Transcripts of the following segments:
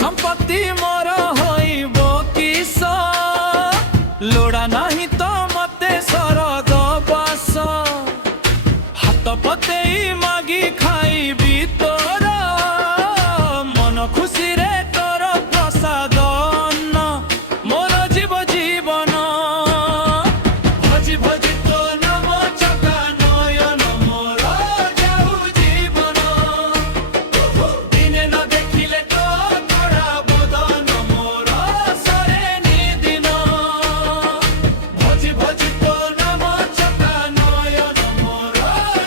সম্পত্তি মোর হইব কিস লোড়া নাহি তো মতে স্বর্গ বাস হাত পতেই মাগি খাইবি তোর মন খুশিরে তোর প্রসাদ মোর জীব জীবন ভজি ভজি তো নাম চকা নয়ন মোর যাও জীবন দিনে ন দেখিলে তো তোরা বদন মোর সরে নিদিন ভজি ভজি তো নাম চকা নয়ন মোর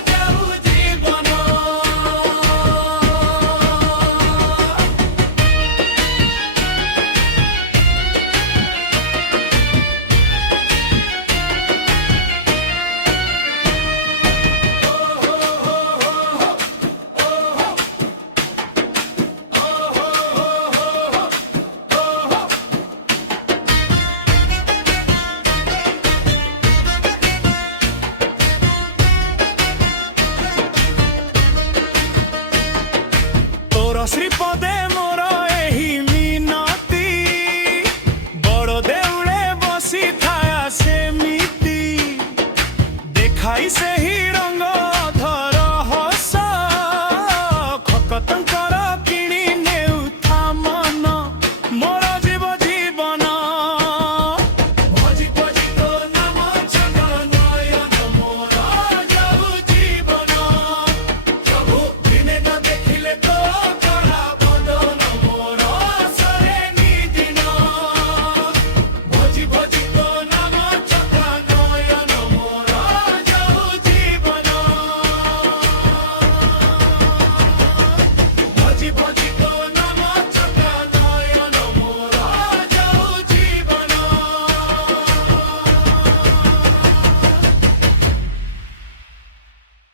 যাও জীবন। তোর শ্রীপদে